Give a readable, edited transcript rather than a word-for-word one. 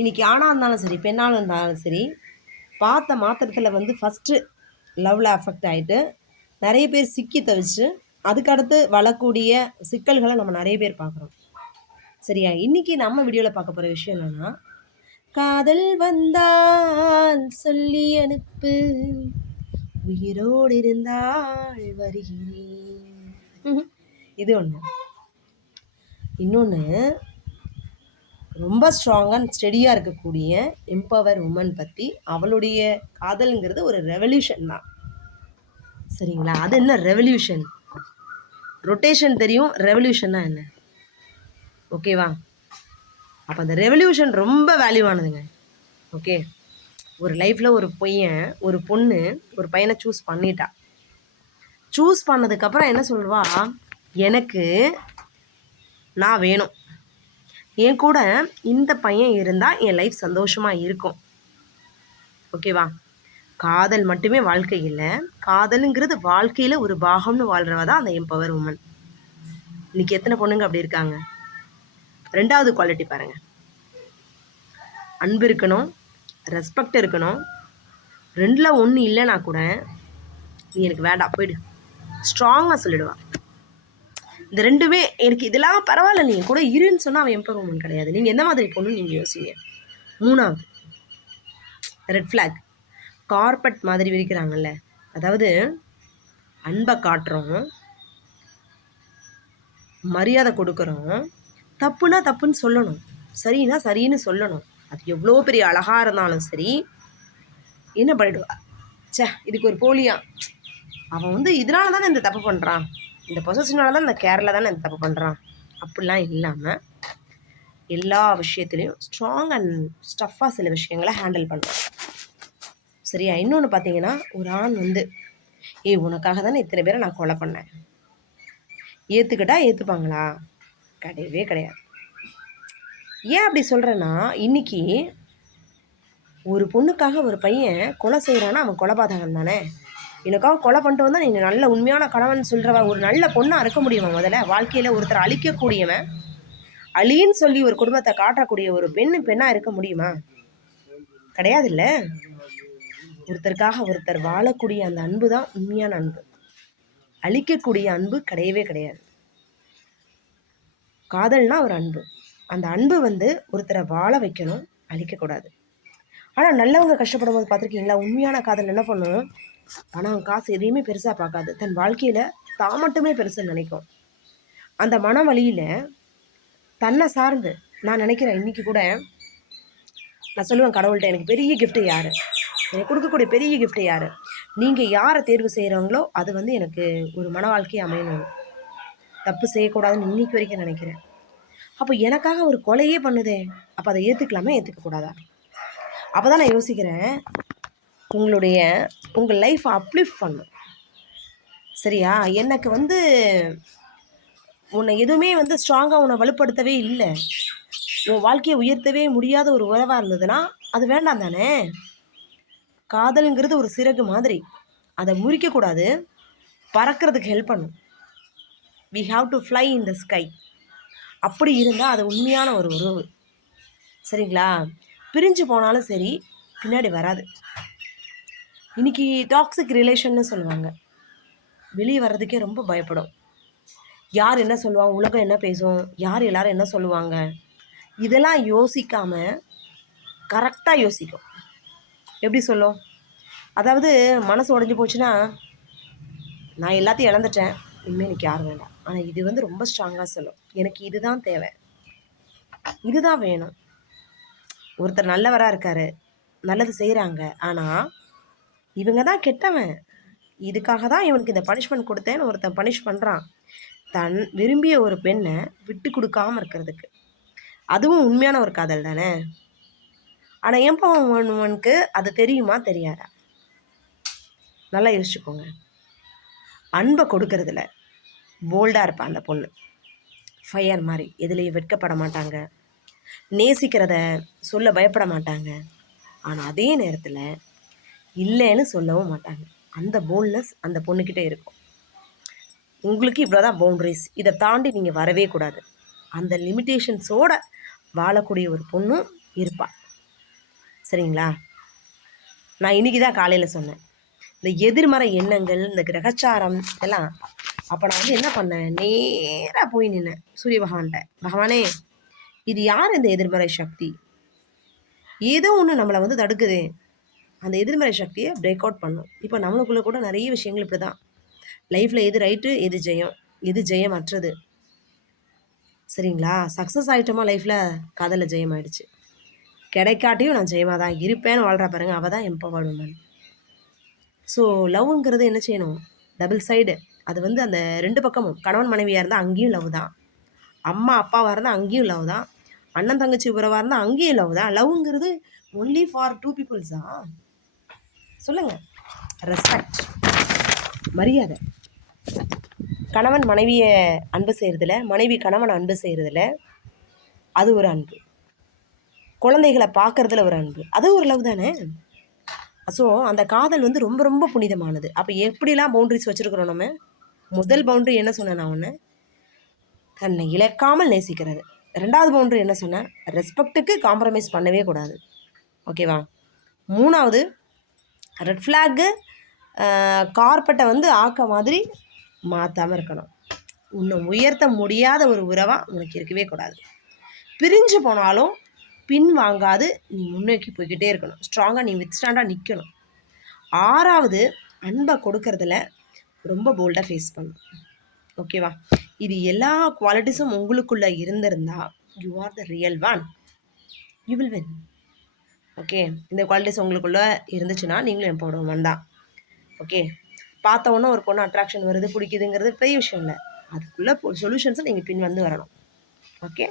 இன்றைக்கி ஆணாக இருந்தாலும் சரி பெண்ணாக இருந்தாலும் சரி பார்த்த மாத்திரத்தில் வந்து ஃபஸ்ட்டு லவ்வில் அஃபெக்ட் ஆகிட்டு நிறைய பேர் சிக்கி தவிச்சு அதுக்கடுத்து வரக்கூடிய சிக்கல்களை நம்ம நிறைய பேர் பார்க்குறோம். சரியா? இன்றைக்கி நம்ம வீடியோவில் பார்க்க போகிற விஷயம் என்னென்னா, காதல் வந்தால் சொல்லி அனுப்பு, உயிரோடு இருந்தால் வருகிறேன். இது ஒன்று. இன்னொன்று, ரொம்ப ஸ்ட்ராங்காக ஸ்டெடியாக இருக்கக்கூடிய எம்பவர் உமன் பற்றி, அவளுடைய காதல்ங்கிறது ஒரு ரெவல்யூஷன் தான். சரிங்களா? அது என்ன ரெவல்யூஷன்? ரொட்டேஷன் தெரியும், ரெவல்யூஷன்னா என்ன? ஓகேவா? அப்போ அந்த ரெவல்யூஷன் ரொம்ப வேல்யூவானதுங்க. ஓகே, ஒரு லைஃப்பில் ஒரு பொண்ணு ஒரு பையனை சூஸ் பண்ணிட்டா. சூஸ் பண்ணதுக்கப்புறம் என்ன சொல்லுவா, எனக்கு நான் வேணும், என் கூட இந்த பையன் இருந்தால் என் லைஃப் சந்தோஷமாக இருக்கும். ஓகேவா? காதல் மட்டுமே வாழ்க்கை இல்லை, காதலுங்கிறது வாழ்க்கையில் ஒரு பாகம்னு வாழ்கிறவ தான் அந்த எம்பவர் உமன். இன்றைக்கி எத்தனை பொண்ணுங்க அப்படி இருக்காங்க? ரெண்டாவது குவாலிட்டி பாருங்கள், அன்பு இருக்கணும், ரெஸ்பெக்ட் இருக்கணும். ரெண்டில் ஒன்று இல்லைனா கூட நீ எனக்கு வேண்டாம் போயிடு, ஸ்ட்ராங்காக சொல்லிடுவான். இந்த ரெண்டுமே எனக்கு இதெல்லாம் பரவாயில்ல, நீங்கள் கூட இருன்னு சொன்னால் அவன் எம்பவர் உமன் கிடையாது. நீங்கள் எந்த மாதிரி பொண்ணுன்னு நீங்கள் யோசிங்க. மூணாவது ரெட் ஃப்ளாக், கார்பெட் மாதிரி விரிக்கிறாங்கல்ல. அதாவது அன்பை காட்டுறோம், மரியாதை கொடுக்குறோம், தப்புனா தப்புன்னு சொல்லணும், சரின்னா சரின்னு சொல்லணும். அது எவ்வளோ பெரிய அழகாக இருந்தாலும் சரி, என்ன பண்ணிடுவா, சே இதுக்கு ஒரு போலியா, அவன் வந்து இதனால தானே இந்த தப்பு பண்ணுறான், இந்த பொசசினால தான் இந்த கேரில் தானே இந்த தப்பு பண்ணுறான், அப்படிலாம் இல்லாமல் எல்லா விஷயத்துலையும் ஸ்ட்ராங் அண்ட் ஸ்டஃப்பாக சில விஷயங்களை ஹேண்டில் பண்ணுவான். சரியா? இன்னொன்று பார்த்தீங்கன்னா, ஒரு ஆண் வந்து உனக்காக தானே இத்தனை பேரை நான் கொலை பண்ணேன், ஏற்றுக்கிட்டா ஏற்றுப்பாங்களா? கிடையவே கிடையாது. ஏன் அப்படி சொல்கிறேன்னா, இன்றைக்கி ஒரு பொண்ணுக்காக ஒரு பையன் கொலை செய்கிறான்னா அவன் கொலைபாதகன் தானே. எனக்காக கொலை பண்ணிட்டு வந்தால் நீ நல்ல உண்மையான கணவன் சொல்கிறவ ஒரு நல்ல பொண்ணாக இருக்க முடியுமா? முதல்ல வாழ்க்கையில் ஒருத்தர் அழிக்கக்கூடியவன், அழின்னு சொல்லி ஒரு குடும்பத்தை காட்டக்கூடிய ஒரு பெண்ணாக இருக்க முடியுமா? கிடையாது. இல்லை, ஒருத்தருக்காக ஒருத்தர் வாழக்கூடிய அந்த அன்பு தான் உண்மையான அன்பு. அழிக்கக்கூடிய அன்பு கிடையவே கிடையாது. காதல்னா ஒரு அன்பு, அந்த அன்பு வந்து ஒருத்தரை வாழ வைக்கணும், அழிக்கக்கூடாது. ஆனால் நல்லவங்க கஷ்டப்படும் போது பார்த்துருக்கீங்களா? உண்மையான காதல் என்ன பண்ணும், பணம் காசு எதையுமே பெருசாக பார்க்காது, தன் வாழ்க்கையில் தான் மட்டுமே பெருசுன்னு நினைக்கும். அந்த மன வழியில் தன்னை சார்ந்து நான் நினைக்கிறேன். இன்றைக்கி கூட நான் சொல்லுவேன் கடவுள்கிட்ட, எனக்கு பெரிய கிஃப்ட்டு யார், எனக்கு கொடுக்கக்கூடிய பெரிய கிஃப்ட்டு யார், நீங்கள் யாரை தேர்வு செய்கிறவங்களோ அது வந்து எனக்கு ஒரு மன வாழ்க்கையை அமையணும், தப்பு செய்யக்கூடாதுன்னு இன்றைக்கி வரைக்கும் நினைக்கிறேன். அப்போ எனக்காக ஒரு கொலையே பண்ணுதே, அப்போ அதை ஏற்றுக்கலாமா ஏற்றுக்கக்கூடாதா? அப்போ தான் நான் யோசிக்கிறேன், உங்கள் லைஃப்பை அப்லிஃப்ட் பண்ணும். சரியா? எனக்கு வந்து உன்னை எதுவுமே வந்து ஸ்ட்ராங்காக உன்னை வலுப்படுத்தவே இல்லை, உன் வாழ்க்கையை உயர்த்தவே முடியாத ஒரு உறவாக இருந்ததுன்னா அது வேண்டாம் தானே. காதல்ங்கிறது ஒரு சிறகு மாதிரி, அதை முறிக்கக்கூடாது, பறக்கிறதுக்கு ஹெல்ப் பண்ணும். We have to fly in the sky. அப்படி இருந்தால் அது உண்மையான ஒரு உறவு. சரிங்களா? பிரிஞ்சு போனாலும் சரி பின்னாடி வராது. இன்றைக்கி டாக்ஸிக் ரிலேஷன்னு சொல்லுவாங்க, வெளியே வர்றதுக்கே ரொம்ப பயப்படும். யார் என்ன சொல்லுவாங்க, உலகம் என்ன பேசும், யார் எல்லாரும் என்ன சொல்லுவாங்க, இதெல்லாம் யோசிக்காமல் கரெக்டாக யோசிக்கும். எப்படி சொல்லும், அதாவது மனசு உடஞ்சி போச்சுன்னா, நான் எல்லாத்தையும் இழந்துட்டேன், இனிமேல் எனக்கு யாரும் வேண்டாம். ஆனால் இது வந்து ரொம்ப ஸ்ட்ராங்காக சொல்லும், எனக்கு இதுதான் தேவை, இதுதான் வேணும். ஒருத்தர் நல்லவராக இருக்கார், நல்லது செய்கிறாங்க, ஆனால் இவங்க தான் கெட்டவன், இதுக்காக தான் இவனுக்கு இந்த பனிஷ்மெண்ட் கொடுத்தேன்னு ஒருத்தன் பனிஷ் பண்ணுறான், தன் விரும்பிய ஒரு பெண்ணை விட்டு கொடுக்காமல் இருக்கிறதுக்கு. அதுவும் உண்மையான ஒரு காதல் தானே. ஆனால் எம்பவனுக்கு அது தெரியுமா தெரியாதா? நல்லா யோசிச்சுக்கோங்க. அன்பை கொடுக்கறதுல போல்டாக இருப்பான் அந்த பொண்ணு, ஃபயர் மாதிரி, எதுலேயும் வெட்கப்பட மாட்டாங்க, நேசிக்கிறத சொல்ல பயப்பட மாட்டாங்க, ஆனால் அதே நேரத்தில் இல்லைன்னு சொல்லவும் மாட்டாங்க. அந்த போல்ட்னஸ் அந்த பொண்ணுக்கிட்ட இருக்கும். உங்களுக்கு இவ்வளோதான் பவுண்ட்ரிஸ், இதை தாண்டி நீங்கள் வரவே கூடாது, அந்த லிமிட்டேஷன்ஸோடு வாழக்கூடிய ஒரு பொண்ணும் இருப்பாள். சரிங்களா? நான் இன்றைக்கி தான் காலையில் சொன்னேன், இந்த எதிர்மறை எண்ணங்கள், இந்த கிரகச்சாரம் இதெல்லாம். அப்போ நான் வந்து என்ன பண்ணேன், நேராக போய் நின்னேன் சூரிய பகவான்கிட்ட. பகவானே, இது யார் இந்த எதிர்மறை சக்தி? ஏதோ ஒன்று நம்மளை வந்து தடுக்குது. அந்த எதிர்மறை சக்தியை பிரேக் அவுட் பண்ணும். இப்போ நம்மளுக்குள்ளே கூட நிறைய விஷயங்கள் இப்படி தான். லைஃப்பில் எது ரைட்டு, எது ஜெயம், எது ஜெயமற்றது. சரிங்களா? சக்ஸஸ் ஆகிட்டோமா லைஃப்பில், காதலில் ஜெயம் ஆகிடுச்சு. கிடைக்காட்டியும் நான் ஜெயமாக தான் இருப்பேன்னு வாழ்கிறா பாருங்க, அவள் தான் எம்பவர்டு உமன். ஸோ லவ்ங்கிறது என்ன செய்யணும், டபுள் சைடு. அது வந்து அந்த 2 பக்கமும், கணவன் மனைவியாக இருந்தால் அங்கேயும் லவ் தான், அம்மா அப்பாவாக இருந்தால் அங்கேயும் லவ் தான், அண்ணன் தங்கச்சி உறவாக இருந்தால் அங்கேயும் லவ் தான். லவ்ங்கிறது ஒன்லி ஃபார் 2 பீப்புள்ஸ் தான். சொல்லுங்கள். ரெஸ்பெக்ட், மரியாதை. கணவன் மனைவியை அன்பு செய்கிறதுல, மனைவி கணவன் அன்பு செய்கிறதுல அது ஒரு அன்பு. குழந்தைகளை பார்க்குறதுல ஒரு அன்பு, அது ஒரு லவ் தானே. ஸோ அந்த காதல் வந்து ரொம்ப ரொம்ப புனிதமானது. அப்போ எப்படிலாம் பவுண்ட்ரிஸ் வச்சுருக்குறோம் நம்ம? முதல் பவுண்ட்ரி என்ன சொன்னேன் நான் ஒன்று, தன்னை இழக்காமல் நேசிக்கிறது. 2வது பவுண்ட்ரி என்ன சொன்னேன், ரெஸ்பெக்ட்டுக்கு காம்ப்ரமைஸ் பண்ணவே கூடாது. ஓகேவா? 3வது, ரெட் ஃப்ளாக்கு கார்பெட்டை வந்து ஆக்க மாதிரி மாற்றாமல் இருக்கணும். உன்னை உயர்த்த முடியாத ஒரு உறவாக உனக்கு இருக்கவே கூடாது. பிரிஞ்சு போனாலும் பின் வாங்காது நீ முன்னோக்கி போய்கிட்டே இருக்கணும். ஸ்ட்ராங்காக நீ வித்ஸ்டாண்டாக நிற்கணும். 6வது, அன்பை கொடுக்கறதுல ரொம்ப போல்டாக ஃபேஸ் பண்ணணும். ஓகேவா? இது எல்லா குவாலிட்டிஸும் உங்களுக்குள்ளே இருந்திருந்தா you are the real one, you will win. Okay, இந்த குவாலிட்டிஸ் உங்களுக்குள்ளே இருந்துச்சுன்னா நீங்களும் எம்பவர்டு உமன் தான். ஓகே, பார்த்த உடனே ஒரு பொண்ணு அட்ராக்ஷன் வருது, பிடிக்குதுங்கிறது பெரிய விஷயம் இல்லை. அதுக்குள்ளே சொல்யூஷன்ஸை நீங்கள் பின் வந்து வரணும். ஓகே.